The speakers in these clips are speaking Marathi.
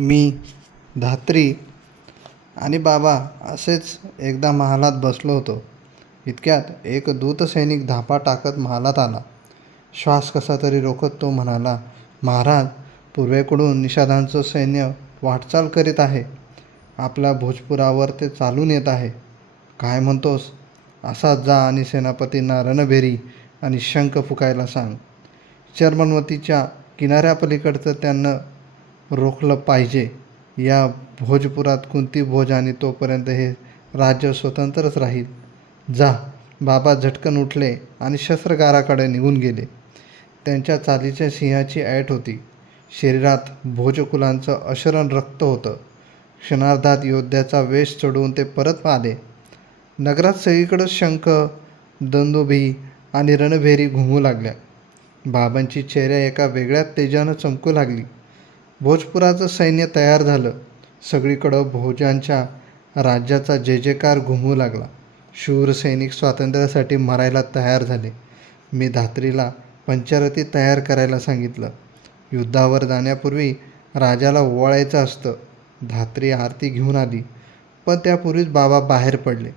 मी धात्री आणि बाबा असेच एकदा महालात बसलो होतो. इतक्यात एक दूतसैनिक धापा टाकत महालात आला. श्वास कसा तरी रोखत तो म्हणाला महाराज पूर्वेकडून निषादांचं सैन्य वाटचाल करीत आहे. आपल्या भोजपुरावर ते चालून येत आहे. काय म्हणतोस? असाच जा आणि सेनापतींना रणभेरी आणि शंख फुकायला सांग. चर्मनवतीच्या किनाऱ्यापलीकडचं त्यांना रोखलं पाहिजे. या भोजपुरात कुंती भोज आणि तोपर्यंत हे राज्य स्वतंत्रच राहील? जा. बाबा झटकन उठले आणि शस्त्रगाराकडे निघून गेले. त्यांच्या चालीच्या सिंहाची ऐट होती. शरीरात भोजकुलांचं अशरण रक्त होतं. क्षणार्धात योद्ध्याचा वेश चढवून ते परत आले. नगरात सगळीकडं शंख दंदोभी आणि रणभेरी घुमू लागल्या. बाबांची चेहऱ्या एका वेगळ्या तेजानं चमकू लागली. भोजपुराचं सैन्य तयार झालं. सगळीकडं भोजांच्या राज्याचा जय जयकार घुमू लागला. शूर सैनिक स्वातंत्र्यासाठी मरायला तयार झाले. मी धात्रीला पंचरथी तयार करायला सांगितलं. युद्धावर जाण्यापूर्वी राजाला ओवाळायचं असतं. धात्री आरती घेऊन आली. पण त्यापूर्वीच बाबा बाहेर पडले.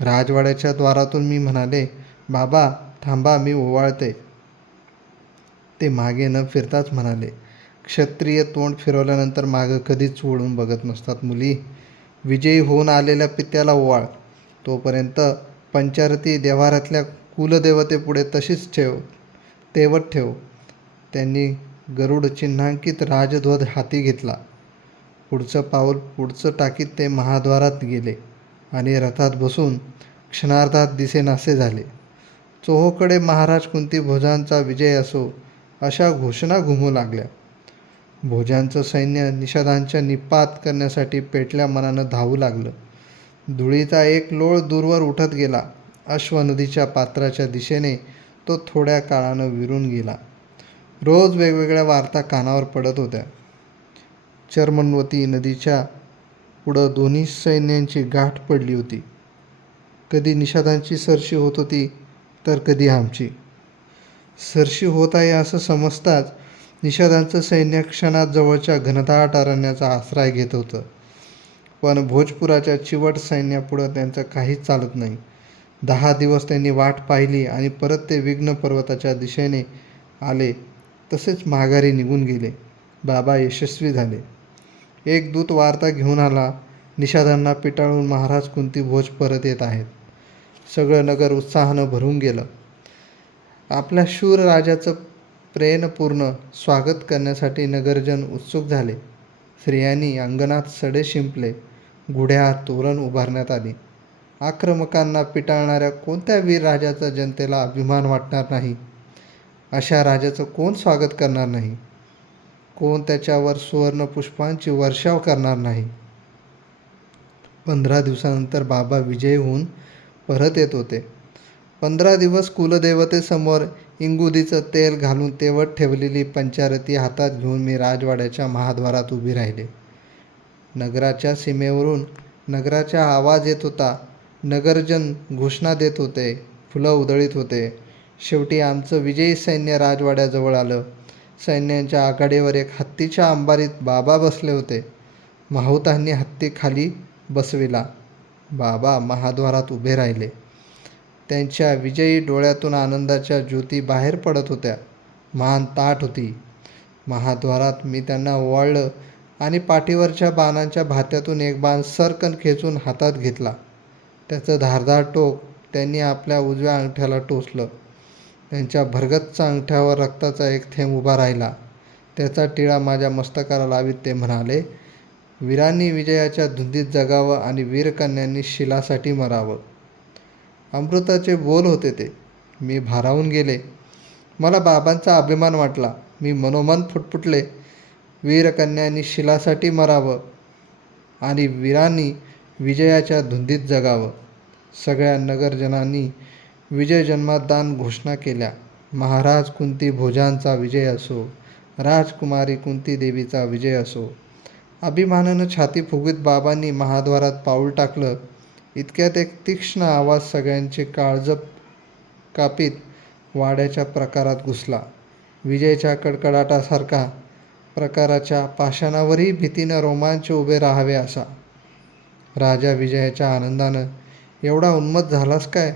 राजवाड्याच्या द्वारातून मी म्हणाले बाबा थांबा मी ओवाळते. ते मागे न फिरताच म्हणाले क्षत्रिय तोंड फिरवल्यानंतर मागं कधीच वळून बघत नसतात मुली. विजयी होऊन आलेल्या पित्याला ओवाळ तोपर्यंत पंचारती देवारातल्या कुलदेवतेपुढे तशीच ठेव तेवत ठेव. त्यांनी गरुड चिन्हांकित राजध्वज हाती घेतला. पुढचं पाऊल पुढचं टाकीत ते महाद्वारात गेले आणि रथात बसून क्षणार्धात दिसेनासे झाले. चोहोकडे महाराज कुंती भोजांचा विजय असो अशा घोषणा घुमू लागल्या. भोजांचं सैन्य निषादांच्या निपात करण्यासाठी पेटल्या मनानं धावू लागलं. धुळीचा एक लोळ दूरवर उठत गेला. अश्व नदीच्या पात्राच्या दिशेने तो थोड्या काळानं विरून गेला. रोज वेगवेगळ्या वार्ता कानावर पडत होत्या. चर्मनवती नदीच्या पुढं दोन्ही सैन्यांची गाठ पडली होती. कधी निषादांची सरशी होत होती तर कधी आमची. सरशी होत आहे असं समजताच निषादांचं सैन्य क्षणात जवळच्या घनदाट अरण्याचा आश्रय घेत होतं. पण भोजपुराच्या चिवट सैन्यापुढं त्यांचं काहीच चालत नाही. दहा दिवस त्यांनी वाट पाहिली आणि परत ते विघ्न पर्वताच्या दिशेने आले. तसेच माघारी निघून गेले. बाबा यशस्वी झाले. एक दूत वार्ता घेऊन आला निषादांना पिटाळून महाराज कुंती भोज परत येत आहेत. सगळं नगर उत्साहानं भरून गेलं. आपल्या शूर राजाचं प्रेमपूर्ण स्वागत करण्यासाठी नगरजन उत्सुक झाले. स्त्रियांनी अंगणात सडे शिंपले गुढ्या तोरण उभारण्यात आली. आक्रमकांना पिटाळणाऱ्या कोणत्या वीर राजाचा जनतेला अभिमान वाटणार नाही? अशा राजाचं कोण स्वागत करणार नाही? कोण त्याच्यावर सुवर्ण पुष्पांची वर्षाव करणार नाही? पंधरा दिवसानंतर बाबा विजय होऊन परत येत होते. पंधरा दिवस कुलदेवतेसमोर इंगुदीचं तेल घालून तेवत ठेवलेली पंचारती हातात घेऊन मी राजवाड्याच्या महाद्वारात उभी राहिले. नगराच्या सीमेवरून नगराचा आवाज येत होता. नगरजन घोषणा देत होते. फुलं उधळीत होते. शेवटी आमचं विजयी सैन्य राजवाड्याजवळ आलं. सैन्यांच्या आघाडीवर एक हत्तीच्या अंबारीत बाबा बसले होते. माहुतांनी हत्ती खाली बसविला. बाबा महाद्वारात उभे राहिले. त्यांच्या विजयी डोळ्यातून आनंदाच्या ज्योती बाहेर पडत होत्या. मान ताट होती. महाद्वारात मी त्यांना ओवाळलं आणि पाठीवरच्या बाणांच्या भात्यातून एक बाण सरकन खेचून हातात घेतला. त्याचं धारदार टोक त्यांनी आपल्या उजव्या अंगठ्याला टोचलं. त्यांच्या भरगतच्या अंगठ्यावर रक्ताचा एक थेंब उभा राहिला. त्याचा टिळा माझ्या मस्तकाला लावीत ते म्हणाले वीरांनी विजयाच्या धुंदीत जगावं आणि वीरकन्यांनी शिलासाठी मरावं. अमृताचे बोल होते ते. मी भारावून गेले. मला बाबांचा अभिमान वाटला. मी मनोमन फुटफुटले. वीरकन्यांनी शिलासाठी मरावं आणि वीरांनी विजयाच्या धुंदीत जगावं. सगळ्या नगरजनांनी विजय जन्मदान घोषणा केल्या. महाराज कुंती भोजांचा विजय असो राजकुमारी कुंती देवीचा विजय असो. अभिमानानं छाती फुगवीत बाबांनी महाद्वारात पाऊल टाकलं. इतक्यात एक तीक्ष्ण आवाज सगळ्यांचे काळजप कापीत वाड्याच्या प्रकारात घुसला. विजेच्या कडकडाटासारखा प्रकाराच्या पाषाणावरही भीतीनं रोमांच उभे राहावे असा. राजा विजयाच्या आनंदानं एवढा उन्मत झालास काय?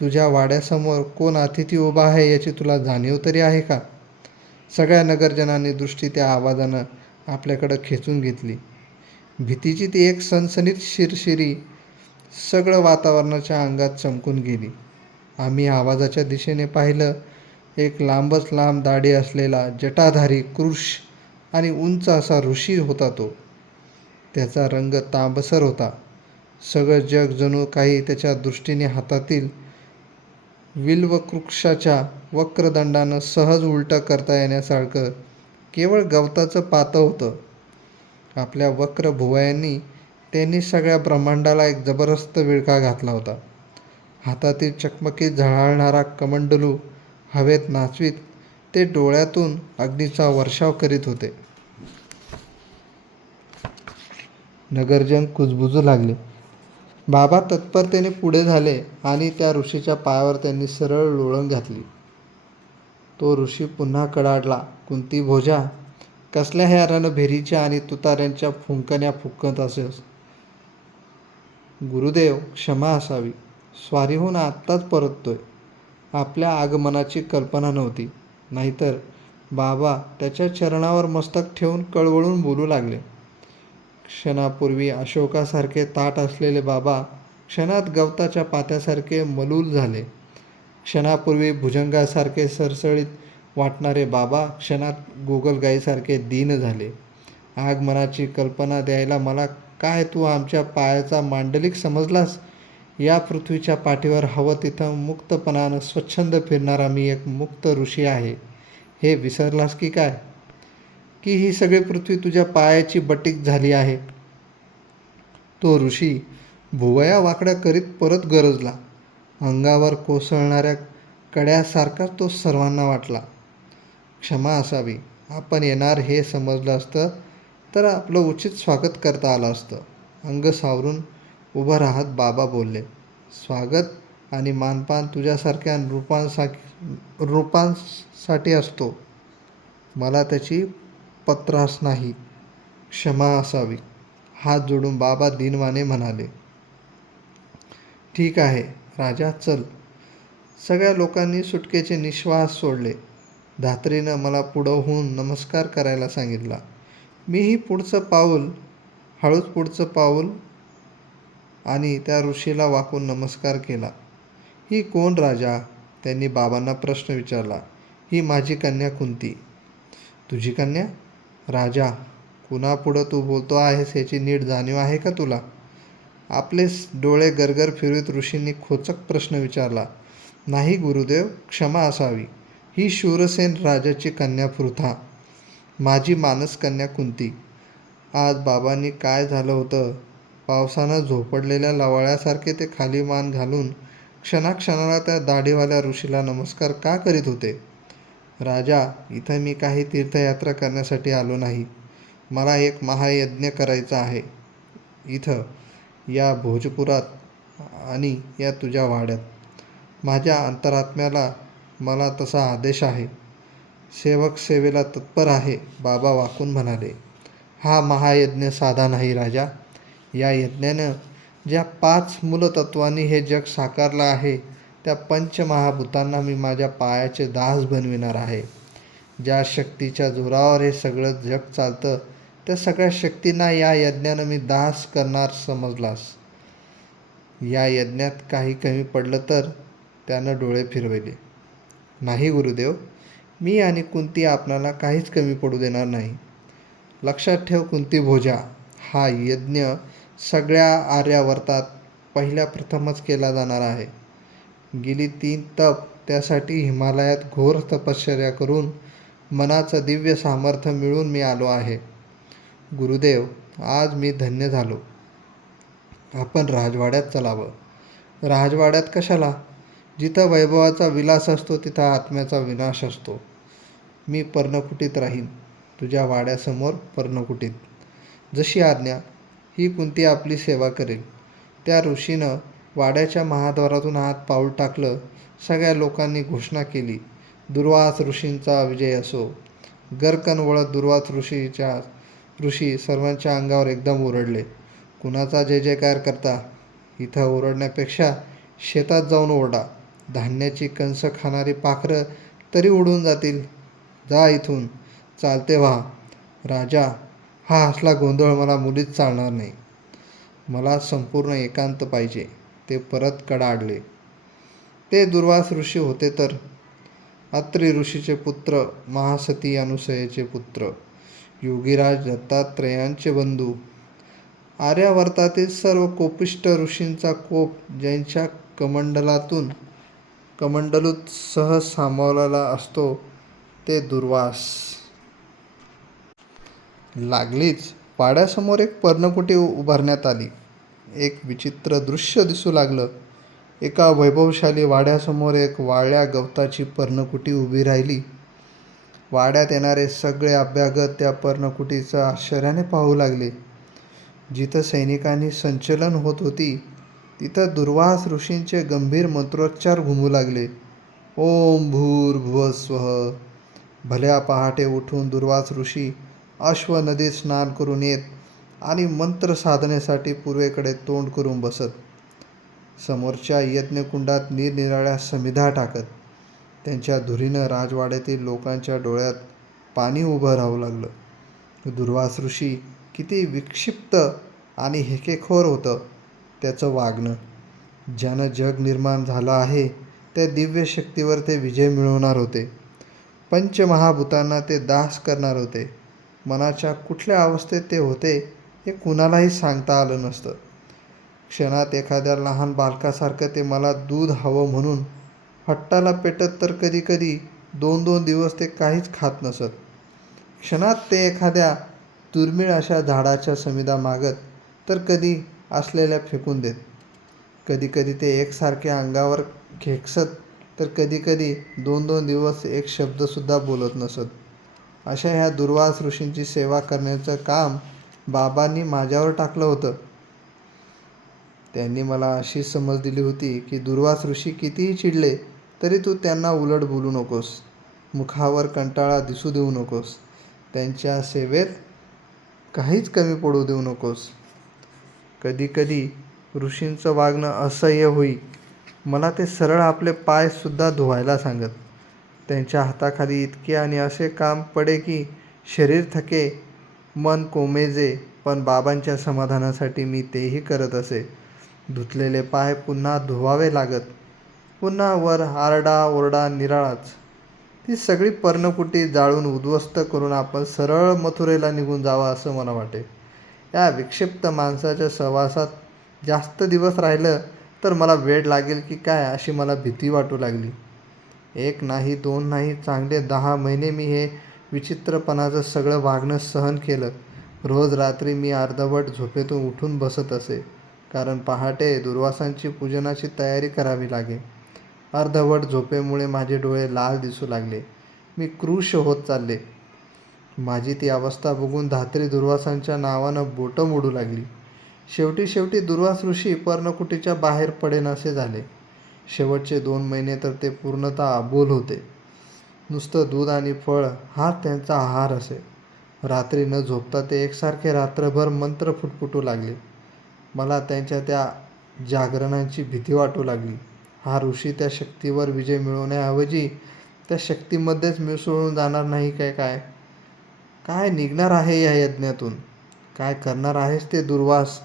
तुझ्या वाड्यासमोर कोण अतिथी उभा आहे याची तुला जाणीव तरी आहे का? सगळ्या नगरजनांनी दृष्टी त्या आवाजानं आपल्याकडं खेचून घेतली. भीतीची ती एक सणसणीत शिरशिरी सगळं वातावरणाच्या अंगात चमकून गेली. आम्ही आवाजाच्या दिशेने पाहिलं एक लांबच लांब दाढी असलेला जटाधारी कृश आणि उंच असा ऋषी होता तो. त्याचा रंग तांबसर होता. सगळं जग जणू काही त्याच्या दृष्टीने हातातील विल्ववृक्षाच्या वक्रदंडानं सहज उलटं करता येण्यासारखं केवळ गवताचं पातं होतं. आपल्या वक्र भुवयांनी त्यांनी सगळ्या ब्रह्मांडाला एक जबरदस्त विळखा घातला होता. हातातील चकमकीत झळाळणारा कमंडलू हवेत नाचवीत ते डोळ्यातून अग्नीचा वर्षाव करीत होते. नगरजन कुजबुजू लागले. बाबा तत्परतेने पुढे झाले आणि त्या ऋषीच्या पायावर त्यांनी सरळ लोळण घातली. तो ऋषी पुन्हा कडाडला कुंती भोजा कसल्या ह्या रणभेरीच्या आणि तुताऱ्यांच्या फुंकण्या फुंकत असेस? गुरुदेव क्षमा असावी. स्वारीहून आत्ताच परततोय. आपल्या आगमनाची कल्पना नव्हती. नाहीतर बाबा त्याच्या चरणावर मस्तक ठेवून कळवळून बोलू लागले. क्षणापूर्वी अशोकासारखे ताट असलेले बाबा क्षणात गवताच्या पात्यासारखे मलूल झाले. क्षणापूर्वी भुजंगासारखे सरसळीत वाटणारे बाबा क्षणात गोगलगाईसारखे दीन झाले. आगमनाची कल्पना द्यायला मला काय तू आमच्या पायाचा मांडलिक समजलास? या पृथ्वीच्या पाठीवर हवं तिथं मुक्तपणानं स्वच्छंद फिरणारा मी एक मुक्त ऋषी आहे. हे विसरलास की काय? की ही सगळी पृथ्वी तुझ्या पायाची बटीक झाली आहे? तो ऋषी भुवया वाकड्या करीत परत गरजला. अंगावर कोसळणाऱ्या कड्यासारखा तो सर्वांना वाटला. क्षमा असावी. आपण येणार हे समजलं असतं तर आपलं उचित स्वागत करता आलं असतं. अंग सावरून उभं राहत बाबा बोलले स्वागत आणि मानपान तुझ्यासारख्या रूपांसा रूपांसाठी असतो. मला त्याची पत्रास नाही क्षमा असावी. हात जोडून बाबा दिनवाने म्हणाले ठीक आहे राजा चल. सगळ्या लोकांनी सुटकेचे निश्वास सोडले. धात्रीनं मला पुढं होऊन नमस्कार करायला सांगितला. मीही पुढचं पाऊल हळूच पुढचं पाऊल आणि त्या ऋषीला वाकून नमस्कार केला. ही कोण राजा? त्यांनी बाबांना प्रश्न विचारला. ही माझी कन्या कुंती. तुझी कन्या? राजा कुणापुढं तू बोलतो आहेस याची नीट जाणीव आहे का तुला? आपले डोळे गरगर फिरवीत ऋषींनी खोचक प्रश्न विचारला. नाही गुरुदेव क्षमा असावी. ही शूरसेन राजाची कन्या पृथा. माझी मानस कन्या कुंती. आज बाबांनी काय झालं होतं? पावसानं झोपडलेल्या लवाळ्यासारखे ते खाली मान घालून क्षणाक्षणाला त्या दाढीवाल्या ऋषीला नमस्कार का करीत होते? राजा इथं मी काही तीर्थयात्रा करण्यासाठी आलो नाही. मला एक महायज्ञ करायचा आहे. इथं या भोजपुरात आणि या तुझ्या वाड्यात. माझ्या अंतरात्म्याला मला तसा आदेश आहे. सेवक सेवेला तत्पर आहे बाबा वाकून म्हणाले. हा महायज्ञ साधा नाही राजा. या यज्ञानं ज्या पाच मूलतत्वांनी हे जग साकारलं आहे त्या पंचमहाभूतांना मी माझ्या पायाचे दास बनविणार आहे. ज्या शक्तीच्या जोरावर हे सगळं जग चालतं त्या सगळ्या शक्तींना या यज्ञानं मी दास करणार समजलास. या यज्ञात काही कमी पडलं तर त्यानं डोळे फिरवले. नाही गुरुदेव. मी आणि कुंती आपणाला काहीच कमी पडू देणार नाही. लक्षात ठेव कुंती भोजा. हा यज्ञ सगळ्या आर्यावर्तात पहिल्या प्रथमच केला जाणार आहे. गेली तीन तप त्यासाठी हिमालयात घोर तपश्चर्या करून मनाचं दिव्य सामर्थ्य मिळून मी आलो आहे. गुरुदेव आज मी धन्य झालो. आपण राजवाड्यात चलावं. राजवाड्यात कशाला? जिथं वैभवाचा विलास असतो तिथं आत्म्याचा विनाश असतो. मी पर्णकुटीत राहीन तुझ्या वाड्यासमोर पर्णकुटीत. जशी आज्ञा ही कुंती आपली सेवा करेल. त्या ऋषीनं वाड्याच्या महाद्वारातून हात पाऊल टाकलं सगळ्या लोकांनी घोषणा केली दुर्वास ऋषींचा विजय असो. गरकन वळत दुर्वास ऋषीच्या ऋषी सर्वांच्या अंगावर एकदम ओरडले. कुणाचा जय जयकार करता? इथं ओरडण्यापेक्षा शेतात जाऊन ओरडा. धान्याची कंस खाणारी पाखरं तरी उडून जातील. जा इथून. चालते व्हा. राजा हा असला गोंधळ मला मुलीच चालणार नाही. मला संपूर्ण एकांत पाहिजे. ते परत कडाडले. ते दुर्वास ऋषी होते तर? अत्रि ऋषीचे पुत्र महासती अनुसयेचे पुत्र योगीराज दत्तात्रयांचे बंधू. आर्यावर्तातील सर्व कोपिष्ट ऋषींचा कोप ज्यांच्या कमंडलातून कमंडलूत सहज सामावलेला असतो ते दुर्वास. लागलीच पाड्यासमोर एक पर्णकुटी उभारण्यात आली. एक विचित्र दृश्य दिसू लागलं. एका वैभवशाली वाड्यासमोर एक वाळ्या गवताची पर्णकुटी उभी राहिली. वाड्यात येणारे सगळे अभ्यागत त्या पर्णकुटीचं आश्चर्याने पाहू लागले. जिथं सैनिकांनी संचलन होत होती तिथं दुर्वास ऋषींचे गंभीर मंत्रोच्चार घुमू लागले. ओम भूर्भुवः स्वः. भल्या पहाटे उठून दुर्वास ऋषी अश्व नदीत स्नान करून येत आणि मंत्र साधनेसाठी पूर्वेकडे तोंड करून बसत. समोरच्या यज्ञकुंडात निरनिराळ्या समिधा टाकत. त्यांच्या धुरीनं राजवाड्यातील लोकांच्या डोळ्यात पाणी उभं राहू लागलं. दुर्वास ऋषी किती विक्षिप्त आणि हेकेखोर होतं. त्याचं वागणं. ज्यानं जग निर्माण झालं आहे त्या दिव्य शक्तीवर ते विजय मिळवणार होते. पंचमहाभूतांना ते दास करणार होते. मनाच्या कुठल्या अवस्थेत ते होते हे कुणालाही सांगता आलं नसतं. क्षणात एखाद्या लहान बालकासारखं ते मला दूध हवं म्हणून हट्टाला पेटत तर कधीकधी दोन दोन दिवस ते काहीच खात नसत. क्षणात ते एखाद्या दुर्मिळ अशा झाडाच्या समिधा मागत तर कधी असलेल्या फेकून देत. कधीकधी ते एकसारखे अंगावर खेकसत तर कधीकधी दोन दोन दिवस एक शब्दसुद्धा बोलत नसत. अशा ह्या दुर्वास ऋषींची सेवा करण्याचं काम बाबांनी माझ्यावर टाकलं होतं. त्यांनी मला अशी समज दिली होती की दुर्वास ऋषी कितीही चिडले तरी तू त्यांना उलट बोलू नकोस. मुखावर कंटाळा दिसू देऊ नकोस. त्यांच्या सेवेत काहीच कमी पडू देऊ नकोस. कधीकधी ऋषींचं वागणं असह्य होई. मला ते सरळ आपले पायसुद्धा धुवायला सांगत. त्यांच्या हाताखाली इतके आणि असे काम पडे की शरीर थके मन कोमेजे पण बाबांच्या समाधानासाठी मी तेही करत असे. धुतलेले पाय पुन्हा धुवावे लागत. पुन्हा वर आरडा ओरडा निराळाच. ती सगळी पर्णकुटी जाळून उद्ध्वस्त करून आपण सरळ मथुरेला निघून जावं असं मला वाटे. या विक्षिप्त माणसाच्या सहवासात जास्त दिवस राहिलं तर मला वेळ लागेल की काय अशी मला भीती वाटू लागली. एक नाही दोन नाही चांगले दहा महिने मी हे विचित्रपणाचं सगळं वागणं सहन केलं. रोज रात्री मी अर्धवट झोपेतून उठून बसत असे कारण पहाटे दुर्वासांची पूजनाची तयारी करावी लागे. अर्धवट झोपेमुळे माझे डोळे लाल दिसू लागले. मी क्रूश होत चालले. माझी ती अवस्था बघून धात्री दुर्वासांच्या नावानं बोटं मोडू लागली. शेवटी शेवटी दुर्वास ऋषी पर्णकुटीच्या बाहेर पडेनासे झाले. शेवटचे दोन महिने तर ते पूर्णतः अबोल होते. नुसतं दूध आणि फळ हा त्यांचा आहार असे. रात्री न झोपता ते एकसारखे रात्रभर मंत्र फुटफुटू लागले. मला त्यांच्या त्या जागरणांची भीती वाटू लागली. हा ऋषी त्या शक्तीवर विजय मिळवण्याऐवजी त्या शक्तीमध्येच मिसळून जाणार नाही काय काय? काय निघणार आहे या यज्ञातून? काय करणार आहेस ते दुर्वास?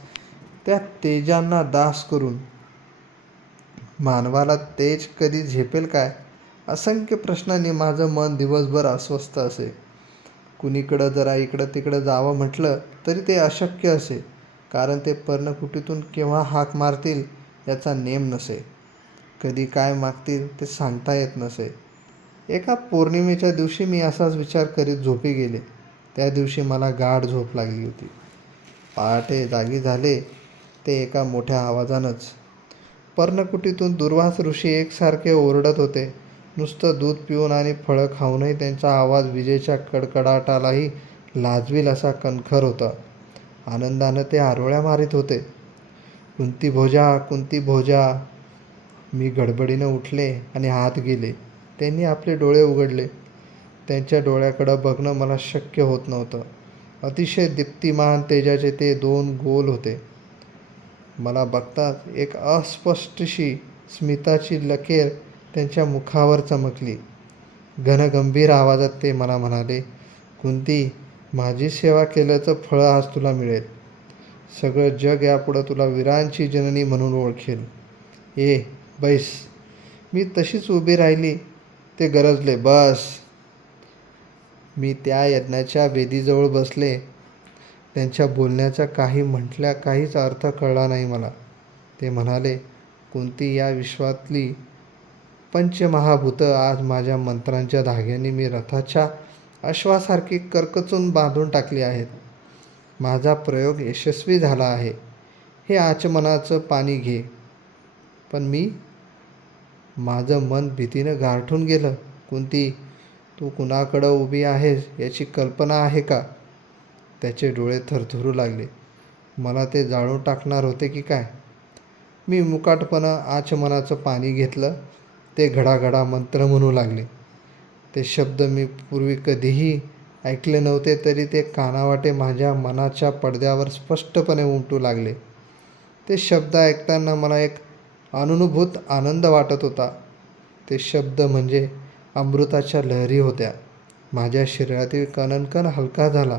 त्या तेजांना दास करून. मानवाला तेज कधी झेपेल काय? असंख्य प्रश्नांनी माझं मन दिवसभर अस्वस्थ असे. कुणीकडं जरा इकडं तिकडं जावं म्हटलं तरी ते अशक्य असे कारण ते पर्णकुटीतून केव्हा हाक मारतील याचा नेम नसे. कधी काय मागतील ते सांगता येत नसे. एका पौर्णिमेच्या दिवशी मी असाच विचार करीत झोपी गेले. त्या दिवशी मला गाढ झोप लागली होती. पहाटे जागी झाले ते एका मोठ्या आवाजानंच. पर्णकुटीतून दुर्वास ऋषी एकसारखे ओरडत होते. नुसतं दूध पिऊन आणि फळं खाऊनही त्यांचा आवाज विजेच्या कडकडाटालाही लाजवील असा कणखर होता. आनंदानं ते आरोळ्या मारित होते. कुंती भोजा कुंती भोजा. मी गडबडीनं उठले आणि हात गेले. त्यांनी आपले डोळे उघडले. त्यांच्या डोळ्याकडं बघणं मला शक्य होत नव्हतं. अतिशय दीप्तिमान तेजाचे ते दोन गोल होते. मला बघताच एक अस्पष्टशी स्मिताची लकेर त्यांच्या मुखावर चमकली. घनगंभीर आवाजात ते मला म्हणाले कुंती माझी सेवा केल्याचं फळ आज तुला मिळेल. सगळं जग यापुढं तुला वीरांची जननी म्हणून ओळखेल. ए बैस. मी तशीच उभी राहिली. ते गरजले बस. मी त्या यज्ञाच्या वेदीजवळ बसले. त्यांच्या बोलण्याचा काही म्हटल्या काहीच अर्थ कळला नाही मला. ते म्हणाले कोणती या विश्वातली पंचमहाभूतं आज माझ्या मंत्रांच्या धाग्यांनी मी रथाच्या अश्वासारखी करकचून बांधून टाकली आहेत. माझा प्रयोग यशस्वी झाला आहे. हे आचमनाचं पाणी घे. पण मी माझं मन भीतीनं गारठून गेलं. कोणती तू कुणाकडं उभी आहेस याची कल्पना आहे का? त्याचे डोळे थरथरू लागले. मला ते जाळून टाकणार होते की काय? मी मुकाटपणं आचमनाचं पाणी घेतलं. ते घडाघडा मंत्र म्हणू लागले. ते शब्द मी पूर्वी कधीही ऐकले नव्हते तरी ते कानावाटे माझ्या मनाच्या पडद्यावर स्पष्टपणे उमटू लागले. ते शब्द ऐकताना मला एक अनुभूत आनंद वाटत होता. ते शब्द म्हणजे अमृताच्या लहरी होत्या. माझ्या शरीरातील कणकण हलका झाला.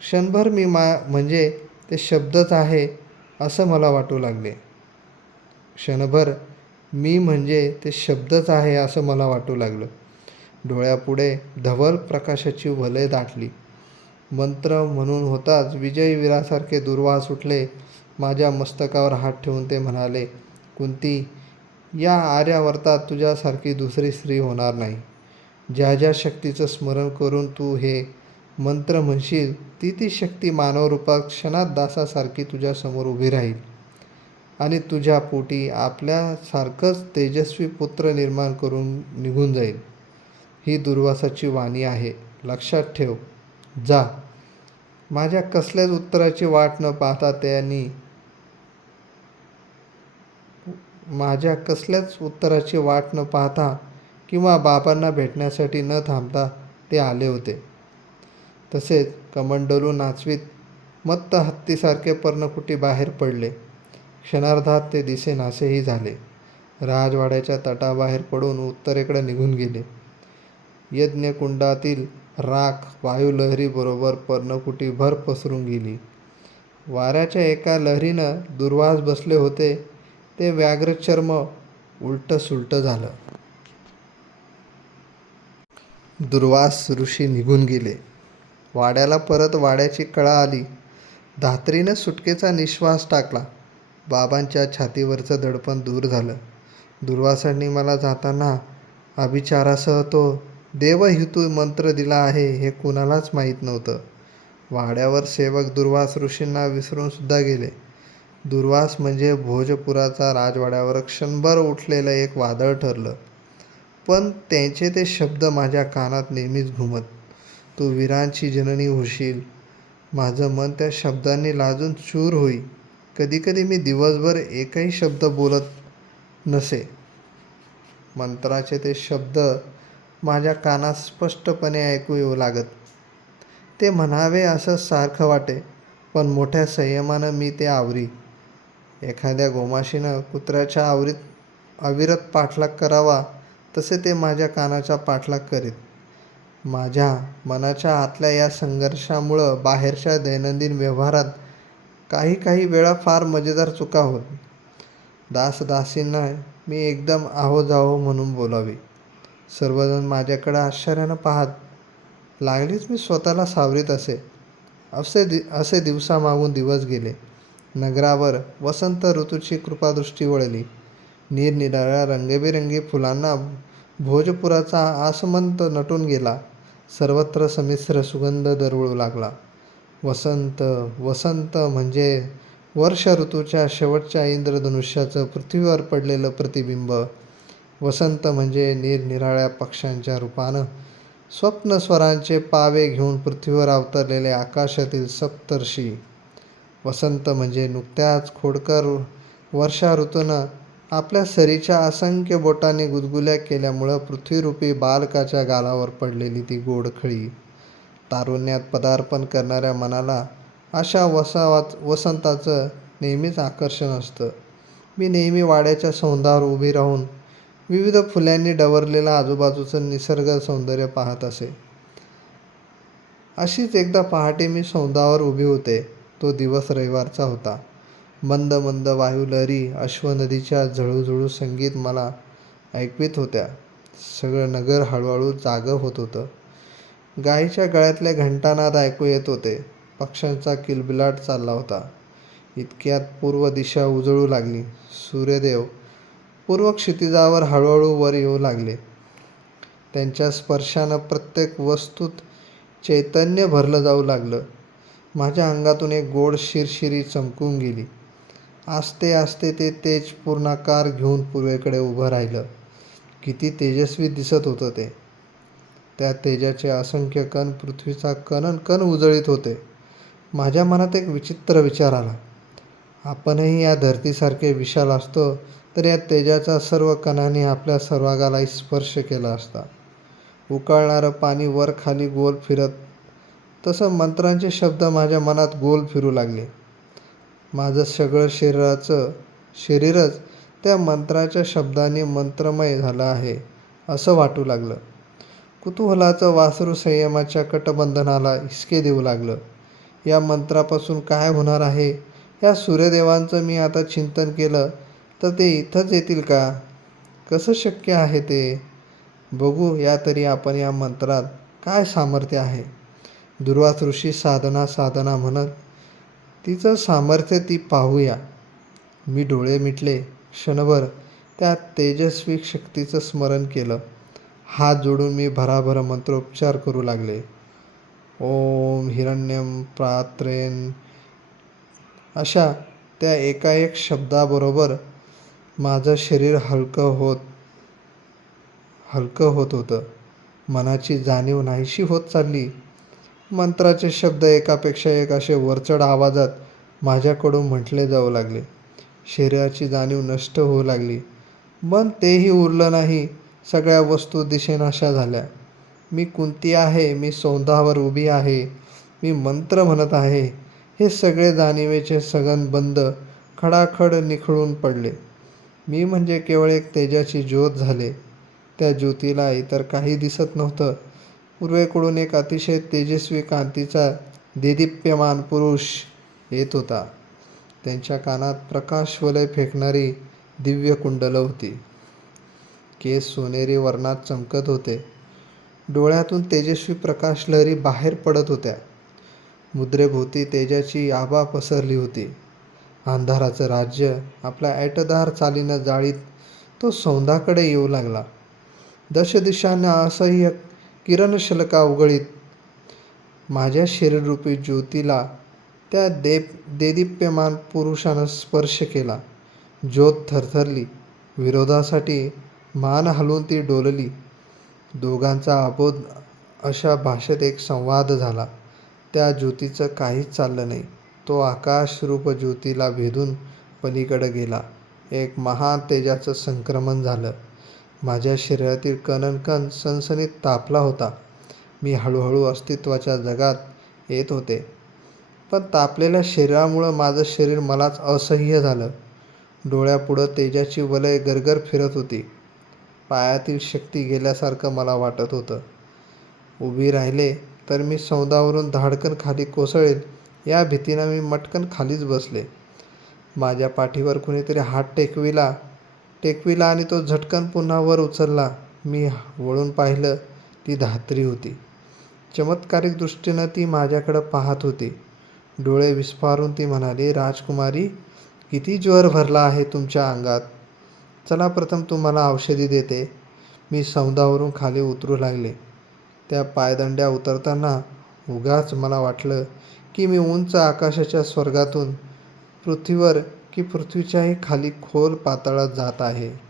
क्षणभर मी मा म्हणजे ते शब्दच आहे असं मला वाटू लागले. क्षणभर मी म्हणजे ते शब्दच आहे असं मला वाटू लागलं. डोळ्यापुढे धवल प्रकाशाची वलय दाटली. मंत्र म्हणून होताच विजयवीरासारखे दुर्वास उठले. माझ्या मस्तकावर हात ठेवून ते म्हणाले कुंती या आर्यावर्तात तुझ्यासारखी दुसरी स्त्री होणार नाही. ज्या ज्या शक्तीचं स्मरण करून तू हे मंत्र म्हणशील ती ती शक्ती मानवरूपात क्षणात दासासारखी तुझ्यासमोर उभी राहील. आणि तुझ्या पोटी आपल्यासारखंच तेजस्वी पुत्र निर्माण करून निघून जाईल. ही दुर्वासाची वाणी आहे. लक्षात ठेव. जा. माझ्या कसल्याच उत्तराची वाट न पाहता त्यांनी माझ्या कसल्याच उत्तराची वाट न पाहता किंवा बाबांना भेटण्यासाठी न थांबता ते आले होते. तसेच कमंडलू नाचवीत मत्त हत्तीसारखे पर्णकुटी बाहेर पडले. क्षणार्धात ते दिसेनासेही झाले. राजवाड्याच्या तटाबाहेर पडून उत्तरेकडे निघून गेले. यज्ञकुंडातील राख वायुलहरीबरोबर पर्णकुटी भर पसरून गेली. वाऱ्याच्या एका लहरीनं दुर्वास बसले होते ते व्याघ्रचर्म उलटं सुलटं झालं. दुर्वास ऋषी निघून गेले. वाड्याला परत वाड्याची कळा आली. धात्रीनं सुटकेचा निश्वास टाकला. बाबांच्या छातीवरचं दडपण दूर झालं. दुर्वासांनी मला जाताना अभिचारासह तो देवहितू मंत्र दिला आहे हे कुणालाच माहीत नव्हतं. वाड्यावर सेवक दुर्वास ऋषींना विसरून सुद्धा गेले. दुर्वास म्हणजे भोजपुराचा राजवाड्यावर क्षणभर उठलेलं एक वादळ ठरलं. पण त्यांचे ते शब्द माझ्या कानात नेहमीच घुमत. तू वीरांची जननी होशील. माझं मन त्या शब्दांनी लाजून चूर होई. कधीकधी मी दिवसभर एकही शब्द बोलत नसे. मंत्राचे ते शब्द माझ्या कानात स्पष्टपणे ऐकू येऊ लागत. ते म्हणावे असं सारखं वाटे पण मोठ्या संयमानं मी ते आवरी. एखाद्या गोमाशीनं कुत्र्याच्या आवरीत अविरत पाठलाग करावा तसे ते माझ्या कानाचा पाठलाग करीत. माझ्या मनाच्या आतल्या या संघर्षामुळं बाहेरच्या दैनंदिन व्यवहारात काही काही वेळा फार मजेदार चुका होत. दासदासींना मी एकदम आहो जाहो म्हणून बोलावे. सर्वजण माझ्याकडं आश्चर्यानं पाहत लागलीच मी स्वतःला सावरीत असे. असे दि असे दिवसामागून दिवस गेले. नगरावर वसंत ऋतूची कृपादृष्टी वळली. निरनिराळ्या रंगेबेरंगी फुलांना भोजपुराचा आसमंत नटून गेला. सर्वत्र समिश्र सुगंध दरवळू लागला. वसंत वसंत म्हणजे वर्ष ऋतूच्या शेवटच्या इंद्रधनुष्याचं पृथ्वीवर पडलेलं प्रतिबिंब. वसंत म्हणजे निरनिराळ्या पक्ष्यांच्या रूपानं स्वप्नस्वरांचे पावे घेऊन पृथ्वीवर अवतरलेले आकाशातील सप्तर्षी. वसंत म्हणजे नुकत्याच खोडकर वर्षा ऋतूनं आपल्या सरीच्या असंख्य बोटाने गुदगुल्या केल्यामुळं पृथ्वीरूपी बालकाच्या गालावर पडलेली ती गोडखळी तारुण्यात पदार्पण करणाऱ्या मनाला अशा वसावात वसंताचं नेहमीच आकर्षण असतं. मी नेहमी वाड्याच्या सौंदावर उभी राहून विविध फुल्यांनी डवरलेलं आजूबाजूचं निसर्ग सौंदर्य पाहत असे. अशीच एकदा पहाटे मी सौंदावर उभी होते. तो दिवस रविवारचा होता. मंद मंद वायुलहरी अश्वनदीच्या झळूझळू संगीत मला ऐकवीत होत्या. सगळं नगर हळूहळू जागं होत होतं. गायीच्या गळ्यातल्या घंटानाद ऐकू येत होते. पक्ष्यांचा किलबिलाट चालला होता. इतक्यात पूर्व दिशा उजळू लागली. सूर्यदेव पूर्व क्षितिजावर हळूहळू वर येऊ लागले. त्यांच्या स्पर्शानं प्रत्येक वस्तूत चैतन्य भरलं जाऊ लागलं. माझ्या अंगातून एक गोड शिरशिरी चमकून गेली. आस्ते आस्ते ते तेज पूर्णाकार घेऊन पूर्वेकडे उभं राहिलं. किती तेजस्वी दिसत होतं ते. त्या तेजाचे असंख्य कण पृथ्वीचा कणन कण उजळीत होते. माझ्या मनात एक विचित्र विचार आला. आपणही या धरतीसारखे विशाल असतो तर या तेजाचा सर्व कणांनी आपल्या सर्वागालाही स्पर्श केला असता. उकळणारं पाणी वर खाली गोल फिरत तसं मंत्रांचे शब्द माझ्या मनात गोल फिरू लागले. माझं सगळं शरीराचं शरीरच त्या मंत्राच्या शब्दाने मंत्रमय झालं आहे असं वाटू लागलं. कुतूहलाचं वासरू संयमाच्या कटबंधनाला हिसके देऊ लागलं. या मंत्रापासून काय होणार आहे? या सूर्यदेवांचं मी आता चिंतन केलं तर ते इथंच येतील का? कसं शक्य आहे ते? बघू या तरी आपण या मंत्रात काय सामर्थ्य आहे? दुर्वास ऋषी साधना साधना म्हणत तिचं सामर्थ्य ती पाहूया. मी डोळे मिटले. क्षणभर त्या तेजस्वी शक्तीचं स्मरण केलं. हात जोडून मी भराभर मंत्रोपचार करू लागले. ओम हिरण्यम प्रात्रेन अशा त्या एकाएक शब्दाबरोबर माझं शरीर हलकं होत हलकं होत होतं. मनाची जाणीव नाहीशी होत चालली. मंत्राचे शब्द एकापेक्षा एक असे वरचढ आवाजात माझ्याकडून म्हटले जाऊ लागले. शरीराची जाणीव नष्ट होऊ लागली. मन तेही उरलं नाही. सगळ्या वस्तू दिशेनाशा झाल्या. मी कुंती आहे. मी सौंधावर उभी आहे. मी मंत्र म्हणत आहे. हे सगळे जाणीवेचे सगन बंद खडाखड निखळून पडले. मी म्हणजे केवळ एक तेजाची ज्योत झाले. त्या ज्योतीला इतर काही दिसत नव्हतं. पूर्वेकडून एक अतिशय तेजस्वी कांतीचा देदीप्यमान पुरुष येत होता. त्यांच्या कानात प्रकाश वलय फेकणारी दिव्य कुंडलं होती. केस सोनेरी वर्णात चमकत होते. डोळ्यातून तेजस्वी प्रकाश लहरी बाहेर पडत होत्या. मुद्रेभोवती तेजाची आभा पसरली होती. अंधाराचं राज्य आपल्या ऐटदार चालीनं जाळीत तो सौंधाकडे येऊ लागला. दशदिशांना असह्य किरणशलका उघळीत माझ्या शरीररूपी ज्योतीला त्या देप देदीप्यमान पुरुषानं स्पर्श केला. ज्योत थरथरली विरोधासाठी मान हलवून ती डोलली. दोघांचा अबोध अशा भाषेत एक संवाद झाला. त्या ज्योतीचं काहीच चाललं नाही. तो आकाशरूप ज्योतीला भेदून पलीकडं गेला. एक महान तेजाचं संक्रमण झालं. माझ्या शरीरातील कणनकण सणसणीत तापला होता. मी हळूहळू अस्तित्वाच्या जगात येत होते. पण तापलेल्या शरीरामुळं माझं शरीर मलाच असह्य झालं. डोळ्यापुढं तेजाची वलय गरगर फिरत होती. पायातील शक्ती गेल्यासारखं मला वाटत होतं. उभी राहिले तर मी सौदावरून धाडकन खाली कोसळेल या भीतीनं मी मटकन खालीच बसले. माझ्या पाठीवर कुणीतरी हात टेकविला टेकविला आणि तो झटकन पुन्हा वर उचलला. मी वळून पाहिलं ती धात्री होती. चमत्कारिक दृष्टीनं ती माझ्याकडं पाहत होती. डोळे विस्फारून ती म्हणाली राजकुमारी किती ज्वर भरला आहे तुमच्या अंगात? चला प्रथम तुम्हाला औषधी देते. मी सौदावरून खाली उतरू लागले. त्या पायदंड्या उतरताना उगाच मला वाटलं की मी उंच आकाशाच्या स्वर्गातून पृथ्वीवर की पृथ्वीच्याही खाली खोल पाताळात जात आहे.